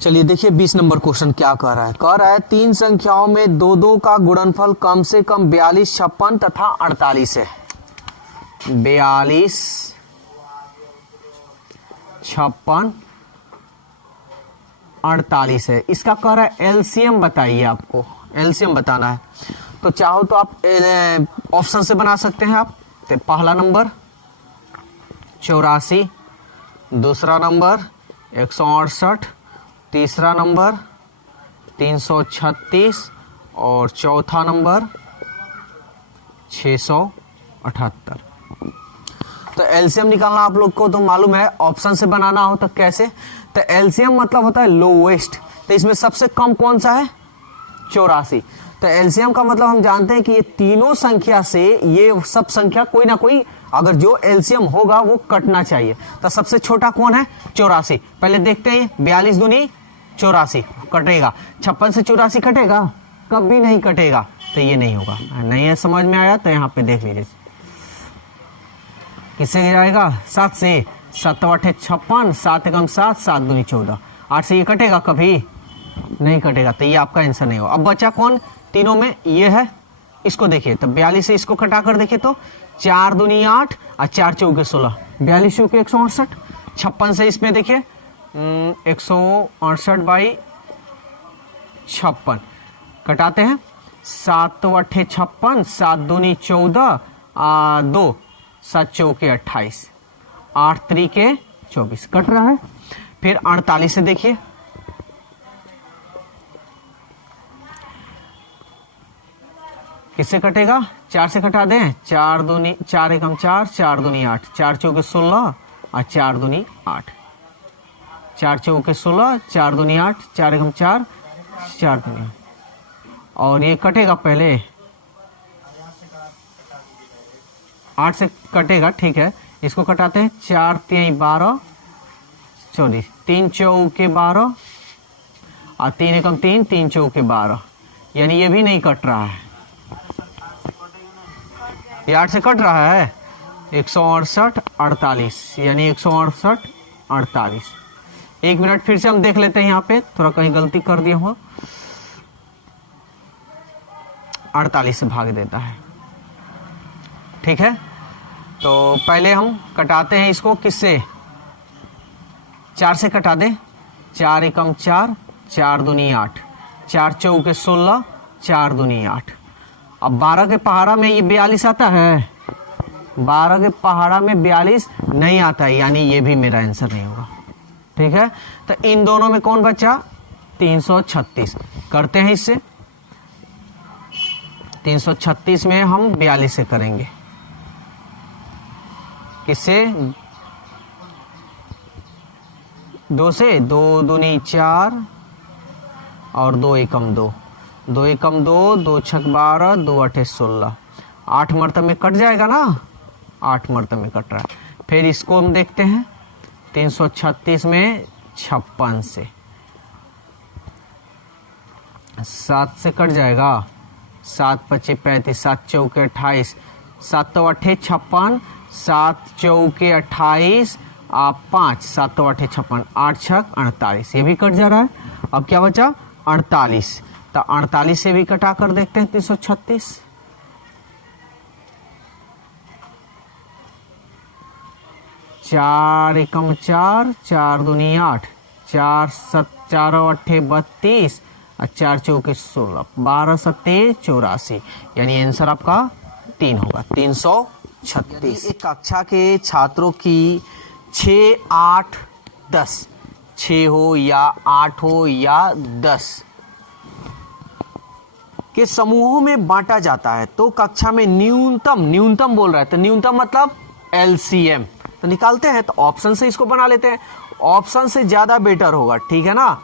चलिए देखिए 20 number question क्या कह रहा है। कह रहा है तीन संख्याओं में दो दो का गुणनफल कम से कम 42, 56 तथा 48 है। 42, 56, 48 है। इसका कह रहा है एलसीएम बताइए, आपको एलसीएम बताना है। तो चाहो तो आप ऑप्शन से बना सकते हैं आप। तो पहला नंबर 84, दूसरा नंबर 168, तीसरा नंबर 336 और चौथा नंबर 678। तो एलसीएम निकालना आप लोग को तो मालूम है, ऑप्शन से बनाना हो तो कैसे। तो एलसीएम मतलब होता है लोवेस्ट, तो इसमें सबसे कम कौन सा है 84। तो एलसीएम का मतलब हम जानते हैं कि ये तीनों संख्या से ये सब संख्या कोई ना कोई अगर जो एलसीएम होगा वो कटना चाहिए। तो सबसे छोटा कौन है 84। पहले देखते हैं 42 दूनी 84 कटेगा, 56 से 84 कटेगा, कभी नहीं कटेगा। तो ये नहीं होगा। नहीं है समझ में आया तो यहाँ पे देख लीजिए किससे जाएगा 7 से। 7 8 56, 7 एकम 7, 7 दूनी 14। 8 से ये कटेगा, कभी नहीं कटेगा। तो ये आपका आंसर नहीं होगा। अब बचा कौन तीनों में, ये है। इसको देखिए तो 42 से इसको कटा कर देखिए तो 4 दूनी 8 और 4 चौके 16, 42 चौके 168। 56 से इसमें देखिए 168 बाई 56 कटाते हैं। 7 8 56, 7 दूनी 14, 2 7 चौके 28, 8 त्रिके 24 कट रहा है। फिर 48 से देखिए किससे कटेगा, 4 से कटा दें। 4 दूनी 4 एकम 4, 4 दूनी 8, 4 चौके 16 और 4 दूनी 8, 4 चौके 16, 4 दूनी 8, 4 एकम 4, 4 दूनी 8। और ये कटेगा पहले 8 से कटेगा, ठीक है। इसको कटाते हैं 4 3 12 24, 3 चौके 12 और 3 एकम 3, 3 चौके 12, यानी ये भी नहीं कट रहा है। ये 8 से कट रहा है 168 48, यानी 168 48। 1 मिनट फिर से हम देख लेते हैं, यहाँ पे थोड़ा कहीं गलती कर दिया हो। 48 से भाग देता है, ठीक है। तो पहले हम कटाते हैं इसको किससे, 4 से कटा दे। 4 एकम 4, 4 दूनी 8, 4 चौके 16, 4 दूनी 8। अब 12 के पहाड़ा में ये 42 आता है, 12 के पहाड़ा में 42 नहीं आता है, यानी ये भी मेरा आंसर नहीं होगा, ठीक है। तो इन दोनों में कौन बचा 336 करते हैं इससे। 336 में हम 42 से करेंगे, किससे 2 से। 2 दूनी 4 और 2 एकम 2, 2 एकम 2, 2 छक 12, 2 8 16, 8 मरतबे में कट जाएगा ना, 8 मरतबे में कट रहा है। फिर इसको हम देखते हैं 336 में 56 से 7 से कट जाएगा, 7 5 35, 7 चौके 28, 7 8 56, 7 चौके 28 5, 7 8 56, 8 छक 48, ये भी कट जा रहा है। अब क्या बचा 48, तो 48 से भी कटा कर देखते हैं 336। 4 एकम 4, 4 दूनी 8, 4 7 4 8 32 और 4 चौके 16, 12 7 84, यानी आंसर आपका 3 होगा 336। एक कक्षा के छात्रों की 6 8 10, 6 हो या 8 हो या 10 के समूहों में बांटा जाता है, तो कक्षा में न्यूनतम बोल रहा है, तो न्यूनतम मतलब एलसीएम तो निकालते हैं। तो ऑप्शन से इसको बना लेते हैं, ऑप्शन से ज्यादा बेटर होगा, ठीक है ना।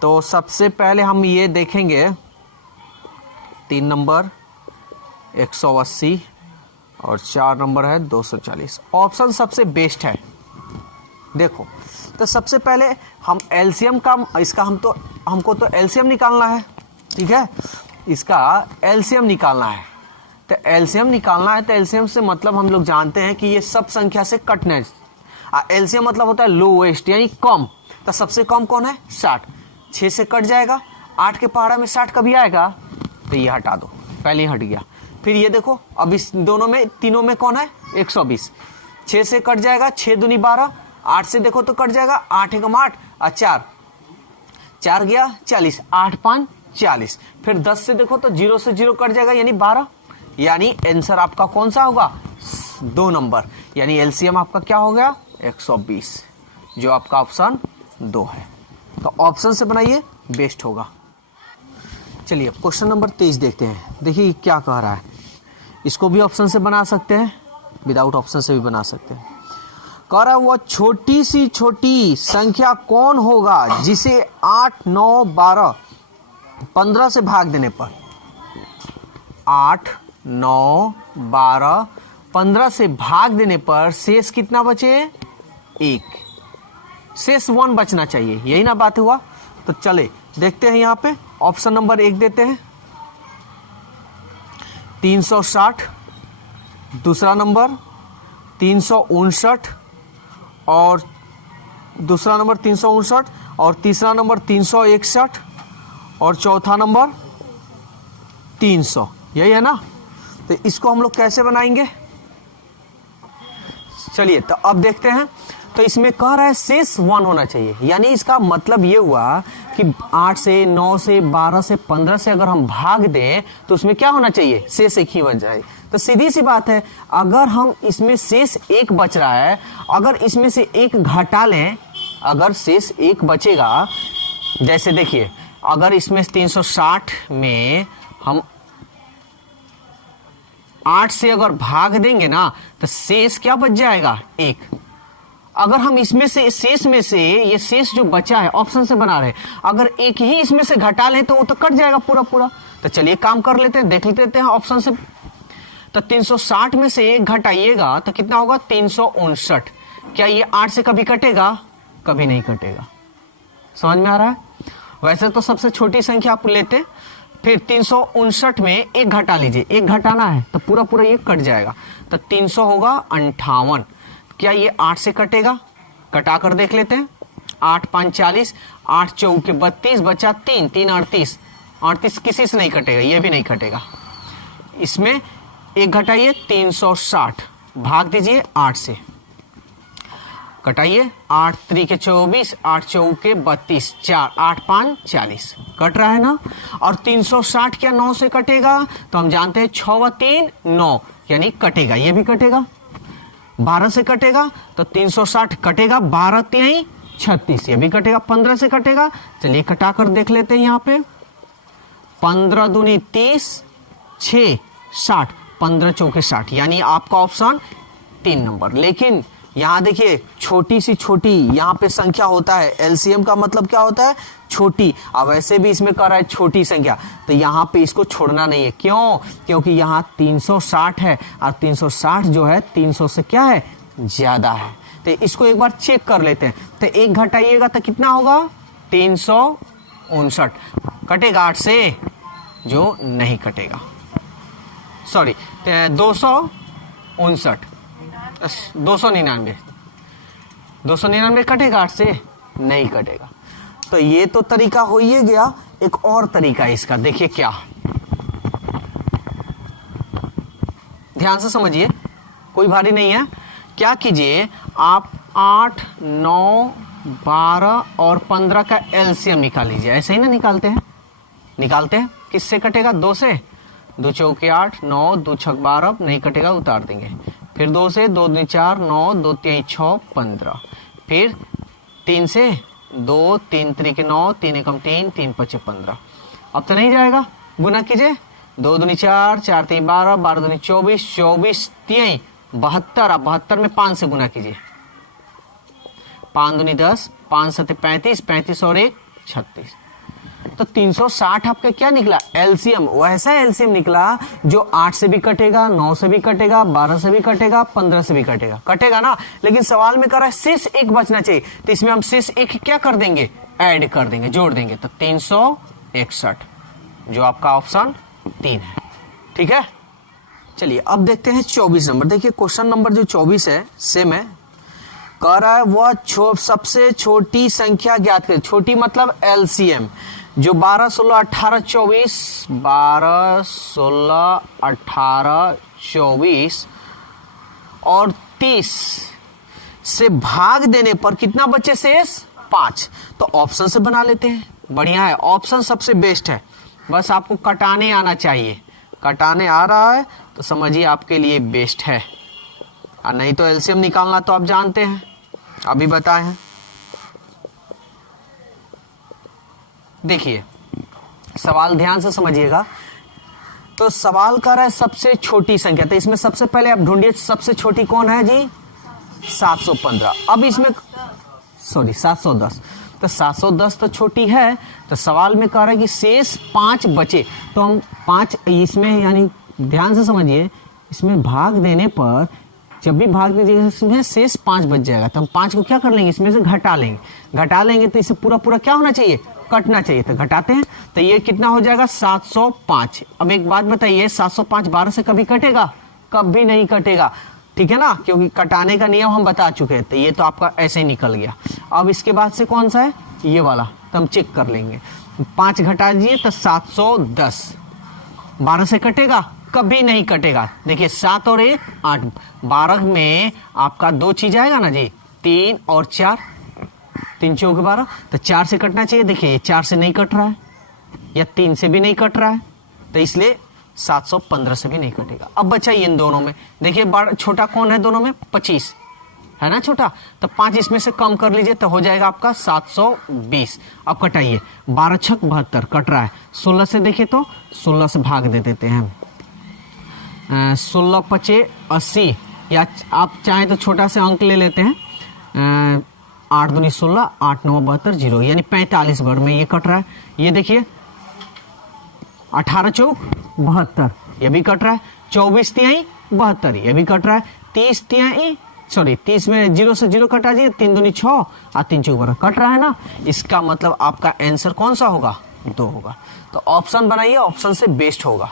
तो सबसे पहले हम ये देखेंगे 3 नंबर 180 और 4 नंबर है 240। ऑप्शन सबसे बेस्ट है। देखो तो सबसे पहले हम एलसीएम का इसका हमको तो एलसीएम निकालना है, ठीक है। इसका एलसीएम निकालना है, तो एलसीएम निकालना है। तो एलसीएम से मतलब हम लोग जानते हैं कि ये सब संख्या से कटना है। एलसीएम मतलब होता है लोएस्ट यानी कम, तो सबसे कम कौन है 60। 6 से कट जाएगा, 8 के पहाड़ा में 60 कभी आएगा, तो ये हटा दो, पहले ही हट गया। फिर ये देखो, अब इस दोनों में, तीनों में कौन है, 120, 6 से कट जाएगा, 6 दूनी 12, 8 से देखो तो कट जाएगा, 8 एकम 8 और 4 गया 40, 8 5 40। फिर 10 से देखो तो 0 से 0 कट जाएगा, यानी 12, यानी आंसर आपका कौन सा होगा, 2 नंबर, यानी एलसीएम आपका क्या हो गया, 120, जो आपका ऑप्शन 2 है। तो ऑप्शन से बनाइए, बेस्ट होगा। चलिए क्वेश्चन नंबर 23 देखते हैं। देखिए क्या कह रहा है, इसको भी ऑप्शन से बना सकते हैं, विदाउट ऑप्शन से भी बना सकते हैं। कह रहा है वह छोटी सी छोटी संख्या कौन होगा जिसे 8 9 12 15 से भाग देने पर, 8 9 12 15 से भाग देने पर शेष कितना बचे, 1, शेष 1 बचना चाहिए, यही ना बात हुआ। तो चले देखते हैं, यहाँ पे ऑप्शन नंबर 1 देते हैं 360, दूसरा नंबर 359 और दूसरा नंबर 359 और तीसरा नंबर 361 और चौथा नंबर 300, यही है ना। तो इसको हम लोग कैसे बनाएंगे, चलिए तो अब देखते हैं। तो इसमें कह रहा है शेष 1 होना चाहिए, यानी इसका मतलब ये हुआ कि 8 से 9 से 12 से 15 से अगर हम भाग दें तो उसमें क्या होना चाहिए, शेष 1 ही बच जाए। तो सीधी सी बात है, अगर हम इसमें शेष 1 बच रहा है, अगर इसमें से 1 घटा लें, अगर शेष 1 बचेगा, जैसे देखिए अगर इसमें 360 में हम 8 से अगर भाग देंगे ना तो शेष क्या बच जाएगा, 1। अगर हम इसमें से शेष में से, ये शेष जो बचा है ऑप्शन से बना रहे, अगर 1 ही इसमें से घटा लें तो वो तो कट जाएगा पूरा पूरा। तो चलिए काम कर लेते हैं, देख लेते हैं ऑप्शन से। तो 360 में से 1 घटाइएगा तो कितना होगा, 359। क्या ये 8 से कभी कटेगा, कभी नहीं कटेगा, समझ में आ रहा है। वैसे तो सबसे छोटी संख्या आप लेते, फिर 359 में 1 घटा लीजिए, 1 घटाना है तो पूरा पूरा ये कट जाएगा, तो 300 होगा 58। क्या ये 8 से कटेगा, कटा कर देख लेते हैं, 8 5 40, 8 चौके 32, बचा 3 3 38, 38 किसी से नहीं कटेगा, ये भी नहीं कटेगा। इसमें 1 घटाइए, 360 भाग दीजिए 8 से, कटाइए, 8 3 के 24, 8 चौके 32, 4 8 5 40, कट रहा है ना। और 360 क्या 9 से कटेगा, तो हम जानते हैं 6 व 3 9, यानी कटेगा, ये भी कटेगा। 12 से कटेगा तो 360 कटेगा, 12 3 36, ये भी कटेगा। 15 से कटेगा, चलिए कटा कर देख लेते हैं। यहाँ पे 15 दूनी 30, 6 60, 15 चौके 60, यानी आपका ऑप्शन 3 नंबर। लेकिन यहाँ देखिए छोटी सी छोटी यहाँ पे संख्या होता है, एलसीएम का मतलब क्या होता है, छोटी। अब वैसे भी इसमें कर रहा है छोटी संख्या, तो यहाँ पे इसको छोड़ना नहीं है। क्यों, क्योंकि यहाँ 360 है और 360 जो है 300 से क्या है, ज्यादा है। तो इसको एक बार चेक कर लेते हैं। तो 1 घटाइएगा तो कितना होगा, 359। कटेगा 8 से, जो नहीं कटेगा, सॉरी 259, 299, 299 कटेगा 8 से, नहीं कटेगा। तो ये तो तरीका हो ही गया। एक और तरीका है इसका, देखिए क्या, ध्यान से समझिए, कोई भारी नहीं है। क्या कीजिए आप, 8 9 12 और 15 का एलसीएम निकाल लीजिए। ऐसे ही ना निकालते हैं, निकालते हैं, किससे कटेगा, 2 से, 2 चौके 8, 9 2 छक 12, नहीं कटेगा, उतार देंगे। फिर 2 से, 2 दूनी 4, 9 2 3 6 15, फिर 3 से, 2 3 3 9, 3 एकम 3, 3 5 15। अब तो नहीं जाएगा, गुना कीजिए, 2 दूनी 4, 4 3 12, 12 दूनी 24, 24 3 72, अब 72 में 5 से गुना कीजिए, 5 दूनी 10, 5 7 35, 35 और 1 36। तो 360 आपका क्या निकला, एलसीएम। वैसा एलसीएम निकला जो 8 से भी कटेगा, 9 से भी कटेगा, 12 से भी कटेगा, 15 से भी कटेगा, कटेगा ना। लेकिन सवाल में कर रहा है शेष 1 बचना चाहिए, तो इसमें हम शेष 1 क्या कर देंगे, ऐड कर देंगे, जोड़ देंगे। तो 361, जो आपका ऑप्शन 3 है। ठीक है, चलिए अब देखते हैं 24 नंबर। देखिए क्वेश्चन नंबर जो 24 है सेम है। कह रहा है वह सबसे छोटी संख्या ज्ञात करें। छोटी मतलब एलसीएम, जो 12, 16, 18, 24, 12, 16, 18, 24 और 30 से भाग देने पर कितना बचे शेष? 5। तो ऑप्शन से बना लेते हैं। बढ़िया है, ऑप्शन सबसे बेस्ट है। बस आपको कटाने आना चाहिए। कटाने आ रहा है तो समझिए आपके लिए बेस्ट है, और नहीं तो एलसीएम निकालना तो आप जानते हैं, अभी बताए हैं। देखिए सवाल ध्यान से समझिएगा। तो सवाल कर रहा है सबसे छोटी संख्या, तो इसमें सबसे पहले आप ढूंढिए सबसे छोटी कौन है जी? 715। अब इसमें 710। तो 710 तो छोटी है, तो सवाल में कह रहा है कि शेष 5 बचे। तो हम 5 इसमें, यानी ध्यान से समझिए, इसमें भाग देने पर जब भी भाग दीजिएगा इसमें शेष 5 बच जाएगा। तो हम 5 को क्या कर लेंगे? इसमें से घटा लेंगे तो इसे पूरा क्या होना चाहिए? कटना चाहिए। तो घटाते हैं, तो ये कितना हो जाएगा? 705। अब एक बात बताइए, 705 12 से कभी कटेगा? कभी नहीं कटेगा, ठीक है ना, क्योंकि कटाने का नियम हम बता चुके हैं। तो ये तो आपका ऐसे ही निकल गया। अब इसके बाद से कौन सा है? ये वाला, तो हम चेक कर लेंगे। 5 घटा दीजिए तो 710। 12 से कटेगा? कभी नहीं कटेगा। देखिए 7 और 1 8, 12 में आपका 2 चीज आएगा ना जी, 3 और 4, 3 चौक 12, तो 4 से कटना चाहिए। देखिए 4 से नहीं कट रहा है, या 3 से भी नहीं कट रहा है, तो इसलिए 715 से भी नहीं कटेगा। अब बचा इन दोनों में, देखिए बड़ा छोटा कौन है दोनों में? 25 है ना छोटा, तो 5 इसमें से कम कर लीजिए तो हो जाएगा आपका 720। अब कटाइए, 12 छक 72 कट रहा है। 16 से देखिए तो 16 से भाग दे देते हैं। 16 पचे 80, या आप चाहें तो छोटा से अंक ले लेते हैं। 8 दूनी 16, 8 9 72 0, यानी 45 वर्ग में ये कट रहा है। ये देखिए 18 चौक 72, ये भी कट रहा है। 24 तिहाई 72, ये भी कट रहा है। 30 तिहाई 30 में 0 से 0 कटा दीजिए, 3 दूनी 6 और 3 चौक 12 कट रहा है ना। इसका मतलब आपका आंसर कौन सा होगा? 2 होगा। तो ऑप्शन बनाइए, ऑप्शन से बेस्ट होगा।